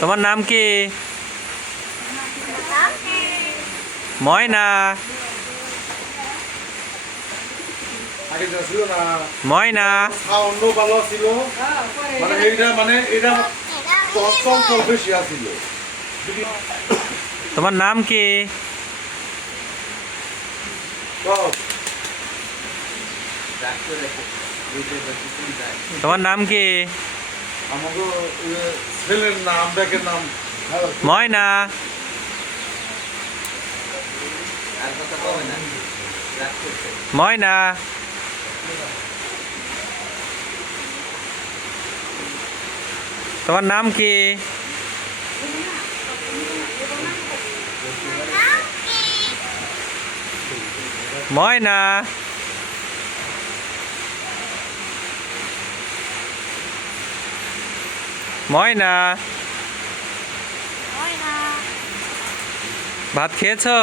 তোমার নাম কি? ময়না। ময়না। তোমার নাম কি? তোমার নাম কি? ছেলের নাম, ব্যাকের নাম ময়না। ময়না। তোমার নাম কি? ময়না। ময়না। ভাত খেয়েছো?